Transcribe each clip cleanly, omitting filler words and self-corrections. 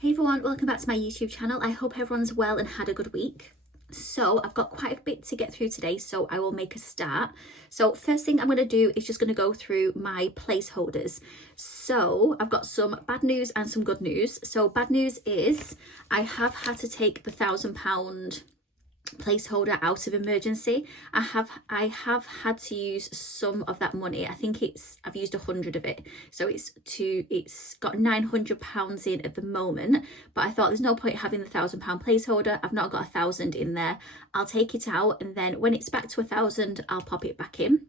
Hey everyone, welcome back to my YouTube channel. I hope everyone's well and had a good week. So I've got quite a bit to get through today, so I will make a start. So first thing I'm going to do is just going to go through my placeholders. So I've got some bad news and some good news. So bad news is I have had to take the £1,000 placeholder out of emergency. I have had to use some of that money. I think I've used 100 of it, so it's got £900 in at the moment, but I thought there's no point having the £1,000 placeholder. I've not got 1,000 in there. I'll take it out, and then when it's back to 1,000 I'll pop it back in.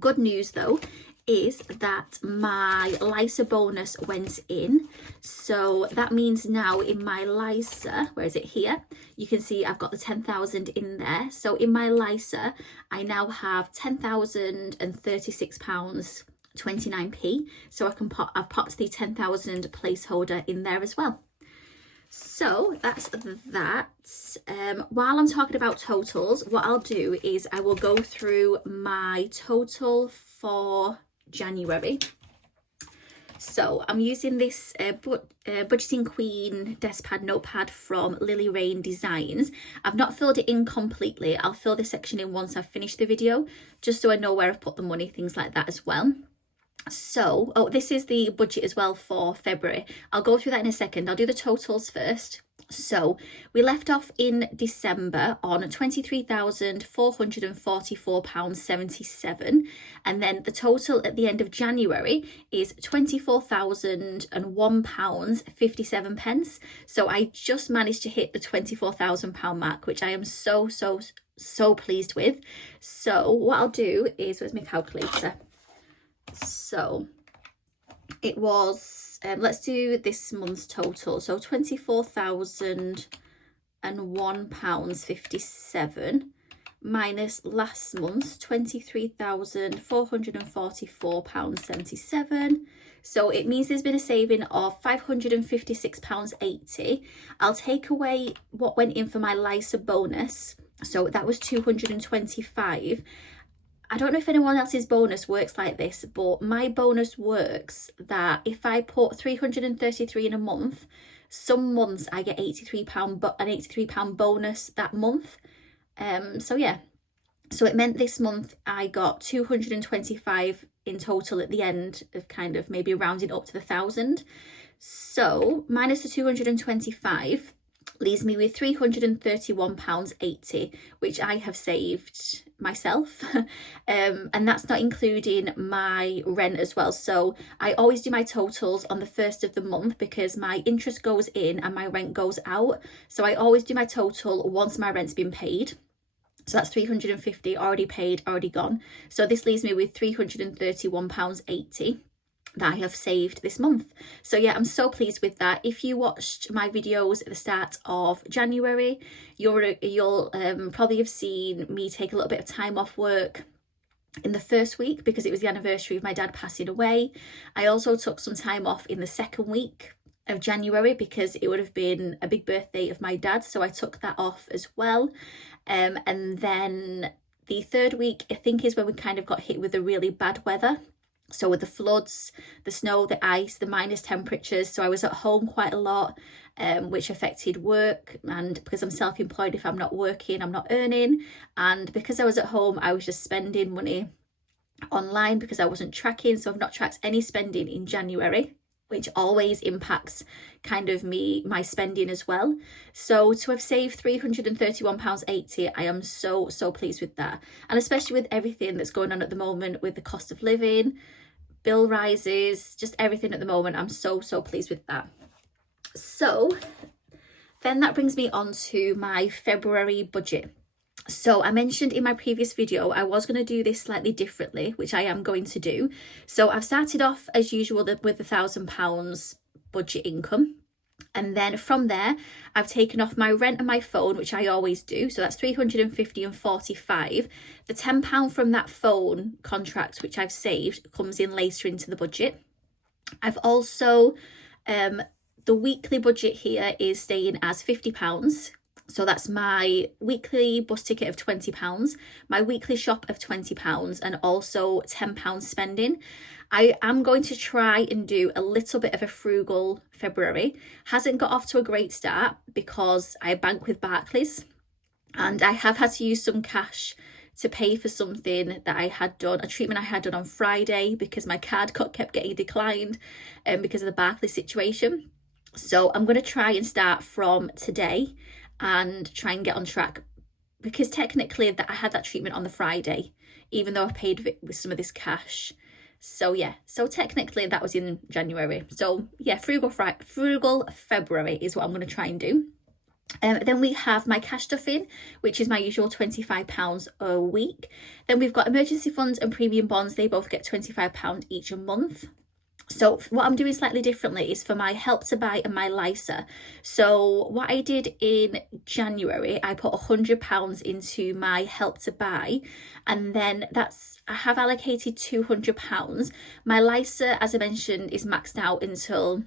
Good news though is that my LISA bonus went in, so that means now in my LISA, where is it, here, you can see I've got the 10,000 in there. So in my LISA I now have £10,036 29p, so I've popped the 10,000 placeholder in there as well. So that's that. While I'm talking about totals, what I'll do is I will go through my total for January. So I'm using this Budgeting Queen desk pad notepad from Lily Rain Designs. I've not filled it in completely. I'll fill this section in once I've finished the video, just so I know where I've put the money, things like that as well. So, this is the budget as well for February. I'll go through that in a second. I'll do the totals first. So we left off in December on £23,444.77, and then the total at the end of January is £24,001.57. So I just managed to hit the £24,000 mark, which I am so pleased with. So what I'll do is, where's my calculator? So it was, let's do this month's total. So £24,001.57 minus last month's £23,444.77. So it means there's been a saving of £556.80. I'll take away what went in for my LISA bonus. So that was £225. I don't know if anyone else's bonus works like this, but my bonus works that if I put 333 in a month, some months I get £83, but an £83 bonus that month. So yeah, so it meant this month I got 225 in total at the end of kind of maybe rounding up to the 1,000. So minus the 225 leaves me with £331.80, which I have saved myself. And that's not including my rent as well. So I always do my totals on the first of the month because my interest goes in and my rent goes out. So I always do my total once my rent's been paid. So that's 350 already paid, already gone. So this leaves me with £331.80 that I have saved this month. So yeah, I'm so pleased with that. If you watched my videos at the start of January, you'll probably have seen me take a little bit of time off work in the first week because it was the anniversary of my dad passing away. I also took some time off in the second week of January because it would have been a big birthday of my dad, so I took that off as well. And then the third week, I think, is when we kind of got hit with the really bad weather. So with the floods, the snow, the ice, the minus temperatures. So I was at home quite a lot, which affected work. And because I'm self-employed, if I'm not working, I'm not earning. And because I was at home, I was just spending money online because I wasn't tracking. So I've not tracked any spending in January, which always impacts kind of my spending as well. So to have saved £331.80, I am so pleased with that. And especially with everything that's going on at the moment with the cost of living, bill rises, just everything at the moment, I'm so pleased with that. So then that brings me on to my February budget. So I mentioned in my previous video I was going to do this slightly differently, which I am going to do. So I've started off as usual with the £1,000 budget income, and then from there I've taken off my rent and my phone, which I always do, so that's 350 and 45. The £10 from that phone contract which I've saved comes in later into the budget. I've also the weekly budget here is staying as £50. So that's my weekly bus ticket of £20, my weekly shop of £20, and also £10 spending. I am going to try and do a little bit of a frugal February. Hasn't got off to a great start because I bank with Barclays and I have had to use some cash to pay for something that I had done, a treatment I had done on Friday, because my card kept getting declined because of the Barclays situation. So I'm going to try and start from today and try and get on track, because technically that I had that treatment on the Friday, even though I paid with some of this cash. So yeah, so technically that was in January. So yeah, frugal February is what I'm going to try and do. Then we have my cash stuffing, which is my usual £25 a week. Then we've got emergency funds and premium bonds. They both get £25 each a month. So what I'm doing slightly differently is for my Help to Buy and my LISA. So what I did in January, I put £100 into my Help to Buy, and then I have allocated £200. My LISA, as I mentioned, is maxed out until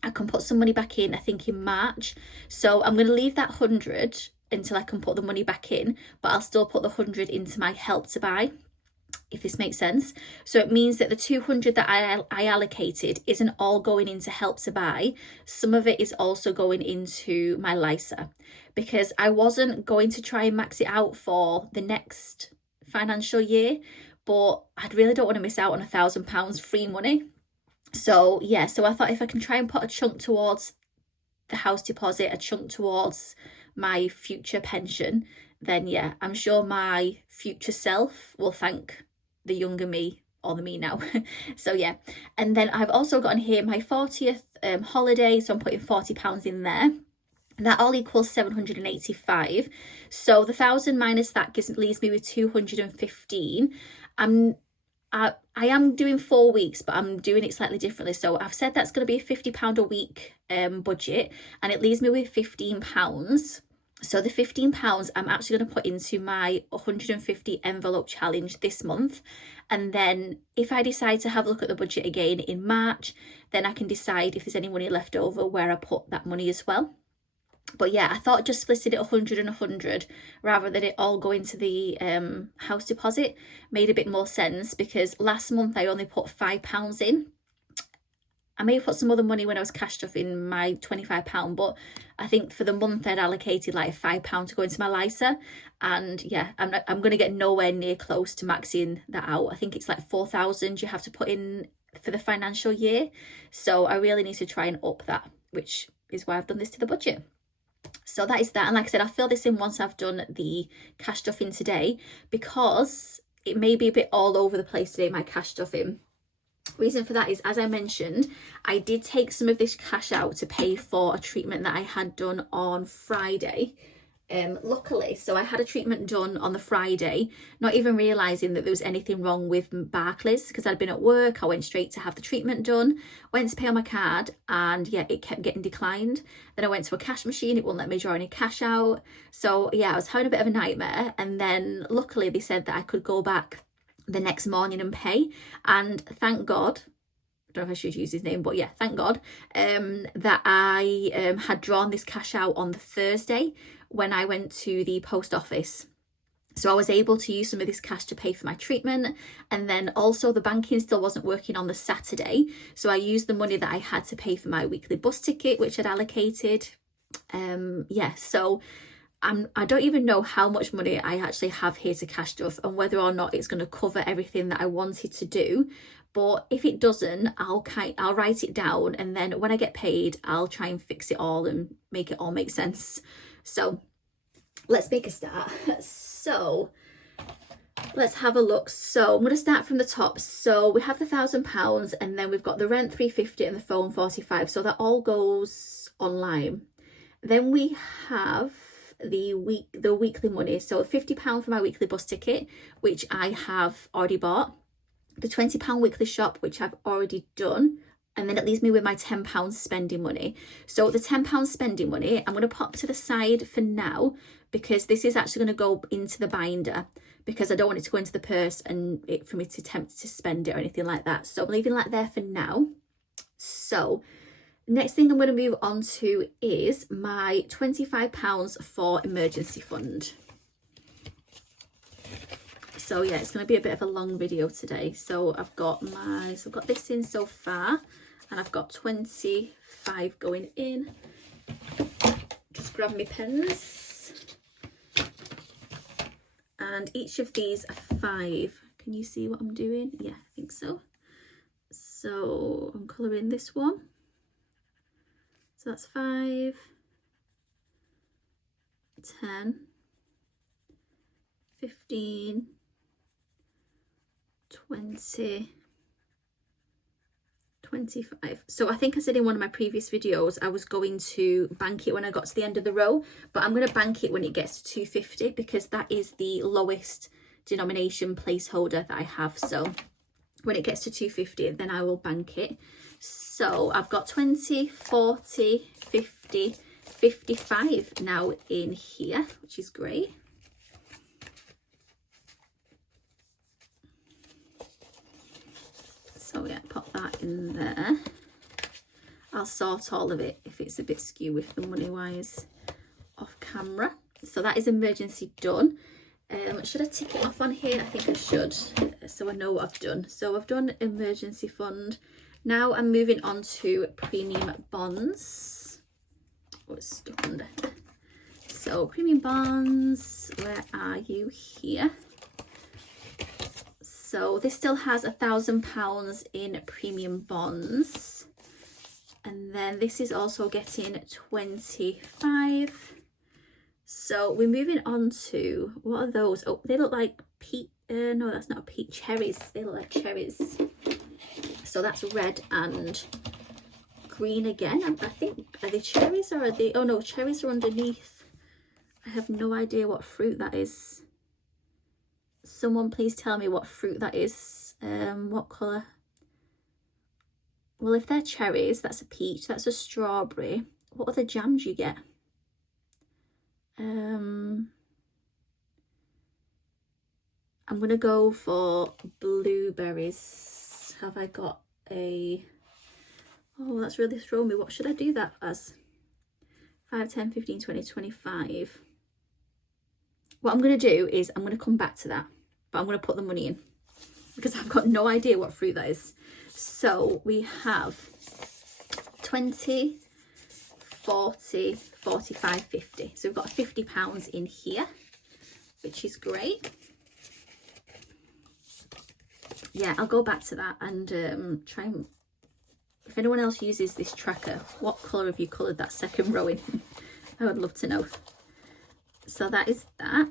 I can put some money back in, I think in March. So I'm going to leave that 100 until I can put the money back in, but I'll still put the 100 into my Help to Buy, if this makes sense. So it means that the 200 that I allocated isn't all going into Help to Buy. Some of it is also going into my LISA, because I wasn't going to try and max it out for the next financial year, but I really don't want to miss out on £1,000 free money. So yeah, so I thought if I can try and put a chunk towards the house deposit, a chunk towards my future pension, then yeah, I'm sure my future self will thank the younger me, or the me now. So yeah, and then I've also got on here my 40th holiday, so I'm putting £40 in there. And that all equals 785. So the 1,000 minus that leaves me with 215. I am doing 4 weeks, but I'm doing it slightly differently. So I've said that's going to be a £50 a week budget, and it leaves me with £15. So the £15 I'm actually going to put into my 150 envelope challenge this month. And then if I decide to have a look at the budget again in March, then I can decide if there's any money left over where I put that money as well. But yeah, I thought just splitting it 100 and 100 rather than it all go into the house deposit made a bit more sense, because last month I only put £5 in. I may have put some other money when I was cash stuffing my £25, but I think for the month I'd allocated like £5 to go into my LISA. And yeah, I'm going to get nowhere near close to maxing that out. I think it's like 4,000 you have to put in for the financial year. So I really need to try and up that, which is why I've done this to the budget. So that is that. And like I said, I'll fill this in once I've done the cash stuffing today, because it may be a bit all over the place today, my cash stuffing. Reason for that is, as I mentioned, I did take some of this cash out to pay for a treatment that I had done on Friday. Luckily, so I had a treatment done on the Friday, not even realising that there was anything wrong with Barclays, because I'd been at work. I went straight to have the treatment done, went to pay on my card, and yeah, it kept getting declined. Then I went to a cash machine, it wouldn't let me draw any cash out. So yeah, I was having a bit of a nightmare. And then luckily they said that I could go back the next morning and pay. And thank God, I don't know if I should use his name, but yeah, thank God that I had drawn this cash out on the Thursday when I went to the post office. So I was able to use some of this cash to pay for my treatment. And then also the banking still wasn't working on the Saturday. So I used the money that I had to pay for my weekly bus ticket, which I'd allocated. Yeah, so I don't even know how much money I actually have here to cash stuff, and whether or not it's going to cover everything that I wanted to do. But if it doesn't, I'll write it down, and then when I get paid, I'll try and fix it all and make it all make sense. So let's make a start. So let's have a look. So I'm going to start from the top. So we have the £1,000, and then we've got the rent 350 and the phone 45. So that all goes online. Then we have the weekly money. So £50 for my weekly bus ticket, which I have already bought. The £20 weekly shop, which I've already done. And then it leaves me with my £10 spending money. So the £10 spending money, I'm going to pop to the side for now, because this is actually going to go into the binder, because I don't want it to go into the purse and for me to tempt to spend it or anything like that. So I'm leaving that there for now. So Next thing I'm going to move on to is my £25 for emergency fund. So yeah, it's going to be a bit of a long video today. So I've got this in so far, and I've got 25 going in. Just grab my pens. And each of these are 5. Can you see what I'm doing? Yeah, I think so. So I'm colouring this one. So that's 5, 10, 15, 20, 25. So I think I said in one of my previous videos I was going to bank it when I got to the end of the row, but I'm going to bank it when it gets to 250 because that is the lowest denomination placeholder that I have. So when it gets to 250, then I will bank it. So I've got 20, 40, 50, 55 now in here, which is great. So yeah, pop that in there. I'll sort all of it if it's a bit skew with the money wise off camera. So that is emergency done. Should I tick it off on here? I think I should, so I know what I've done. So I've done emergency fund. Now I'm moving on to premium bonds. Oh, it's stuck under. So premium bonds, where are you here? So this still has £1,000 in premium bonds. And then this is also getting 25. So we're moving on to, what are those? Oh, they look like peach, no, that's not a peach, cherries. They look like cherries. So that's red and green again. I think, are they cherries or are they, oh no, cherries are underneath. I have no idea what fruit that is. Someone please tell me what fruit that is. What colour? Well, if they're cherries, that's a peach, that's a strawberry. What other jams you get? I'm going to go for blueberries. Have I got a... Oh, that's really throwing me. What should I do that as? 5, 10, 15, 20, 25. What I'm going to do is I'm going to come back to that, but I'm going to put the money in because I've got no idea what fruit that is. So we have 20, 40, 45, 50. So we've got £50 in here, which is great. Yeah, I'll go back to that and try and, if anyone else uses this tracker, what colour have you coloured that second row in? I would love to know. So that is that.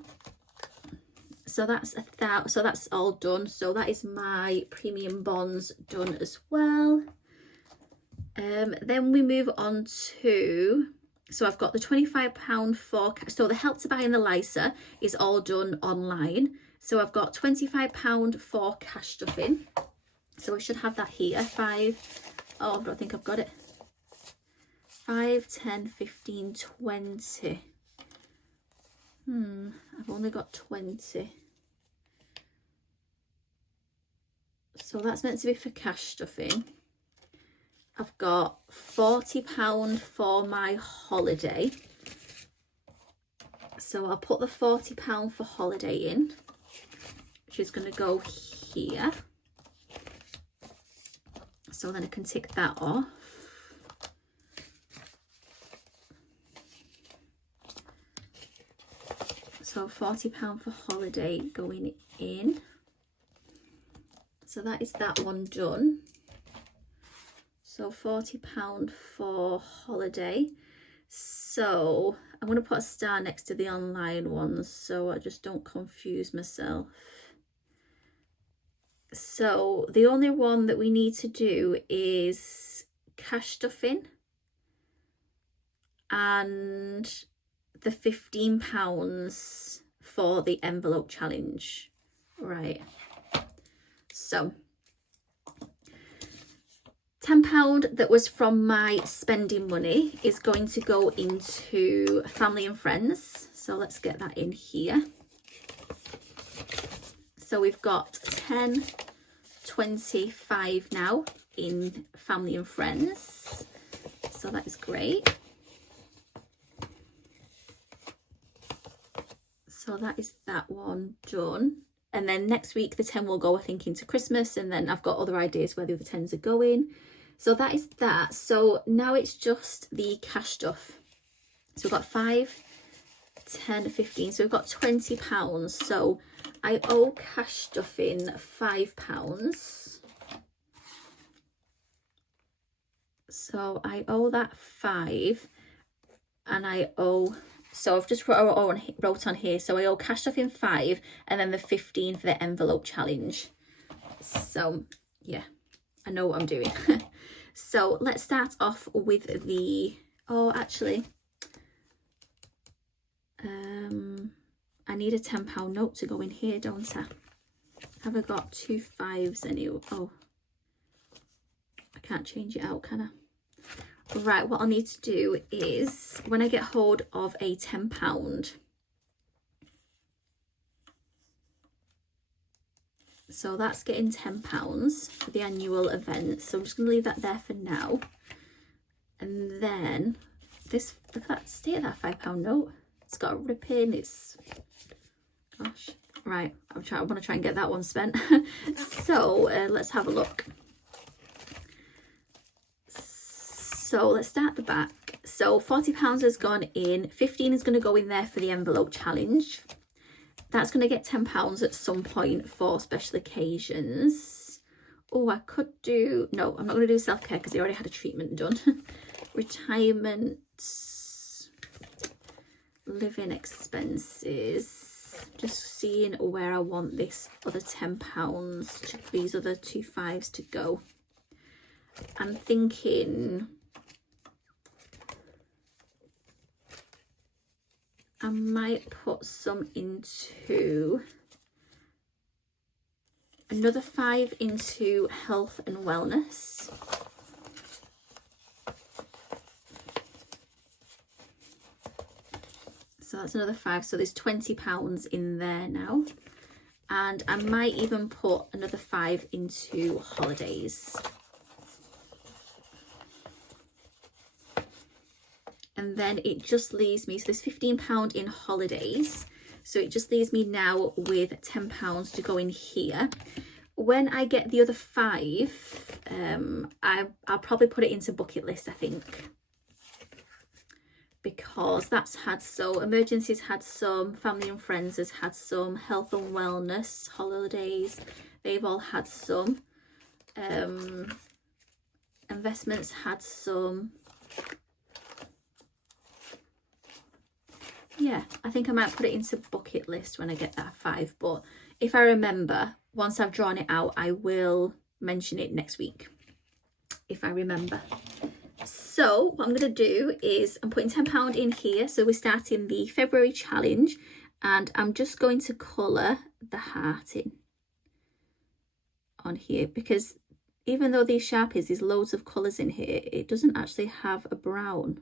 So that's all done. So that is my premium bonds done as well. Then we move on to, so I've got the £25 for, so the Help to Buy and the LISA is all done online. So I've got £25 for cash stuffing. So I should have that here. 5, oh, I don't think I've got it. 5, 10, 15, 20. I've only got 20. So that's meant to be for cash stuffing. I've got £40 for my holiday. So I'll put the £40 for holiday in, which is going to go here. So then I can tick that off. So £40 for holiday going in. So that is that one done. So £40 for holiday. So I'm going to put a star next to the online ones so I just don't confuse myself. So the only one that we need to do is cash stuffing and the £15 for the envelope challenge. Right. So £10 that was from my spending money is going to go into family and friends. So let's get that in here. So we've got 10, 25 now in family and friends. So that is great. So that is that one done. And then next week the 10 will go, I think, into Christmas, and then I've got other ideas where the other 10s are going. So that is that. So now it's just the cash stuff. So we've got 5, 10, 15. So we've got £20. So I owe cash stuffing £5. So I owe that 5, and I owe, so I've just wrote on here, so I owe cash stuffing 5 and then the 15 for the envelope challenge. So yeah, I know what I'm doing. So let's start off with the, oh actually, I need a £10 note to go in here, don't I? Have I got 2 5s anyway? Oh, I can't change it out, can I? Right, what I'll need to do is, when I get hold of a £10, so that's getting £10 for the annual event, so I'm just going to leave that there for now. And then this, look at that state of that £5 note. It's got a rip in, it's, gosh. Right, I want to try and get that one spent. So let's have a look. So let's start the back. So £40 has gone in, 15 is going to go in there for the envelope challenge. That's going to get £10 at some point for special occasions. Oh, I could do, no, I'm not going to do self-care because they already had a treatment done. Retirement, living expenses, just seeing where I want this other £10, these other 2 5s to go. I'm thinking I might put some into, another 5 into health and wellness. So that's another 5, so there's £20 in there now. And I might even put another 5 into holidays. And then it just leaves me, so there's £15 in holidays. So it just leaves me now with £10 to go in here. When I get the other 5, I'll probably put it into bucket list, I think. Because that's had, so emergencies had some, family and friends has had some, health and wellness, holidays, they've all had some. Investments had some. Yeah, I think I might put it into bucket list when I get that 5, but if I remember, once I've drawn it out, I will mention it next week, if I remember. So what I'm going to do is I'm putting £10 in here, so we're starting the February challenge, and I'm just going to colour the heart in on here, because even though these Sharpies, there's loads of colours in here, it doesn't actually have a brown,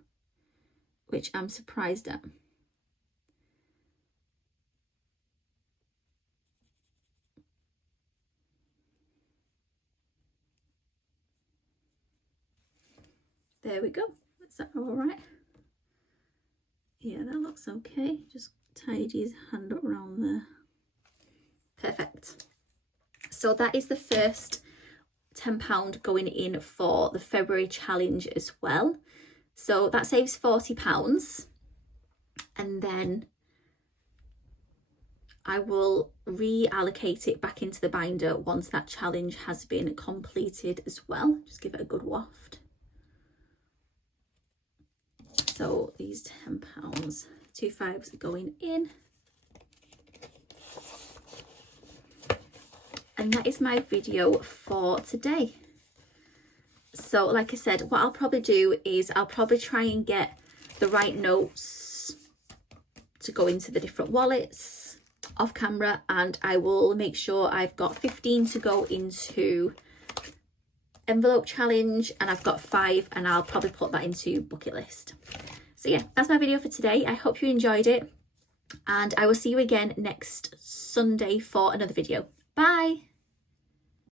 which I'm surprised at. There we go. Is that all right? Yeah, that looks okay. Just tidy his hand up around there. Perfect. So that is the first £10 going in for the February challenge as well. So that saves £40. And then I will reallocate it back into the binder once that challenge has been completed as well. Just give it a good waft. So these £10, 2 5s are going in. And that is my video for today. So like I said, what I'll probably do is I'll probably try and get the right notes to go into the different wallets off camera, and I will make sure I've got 15 to go into envelope challenge, and I've got 5, and I'll probably put that into bucket list. So yeah, that's my video for today. I hope you enjoyed it, and I will see you again next Sunday for another video. Bye.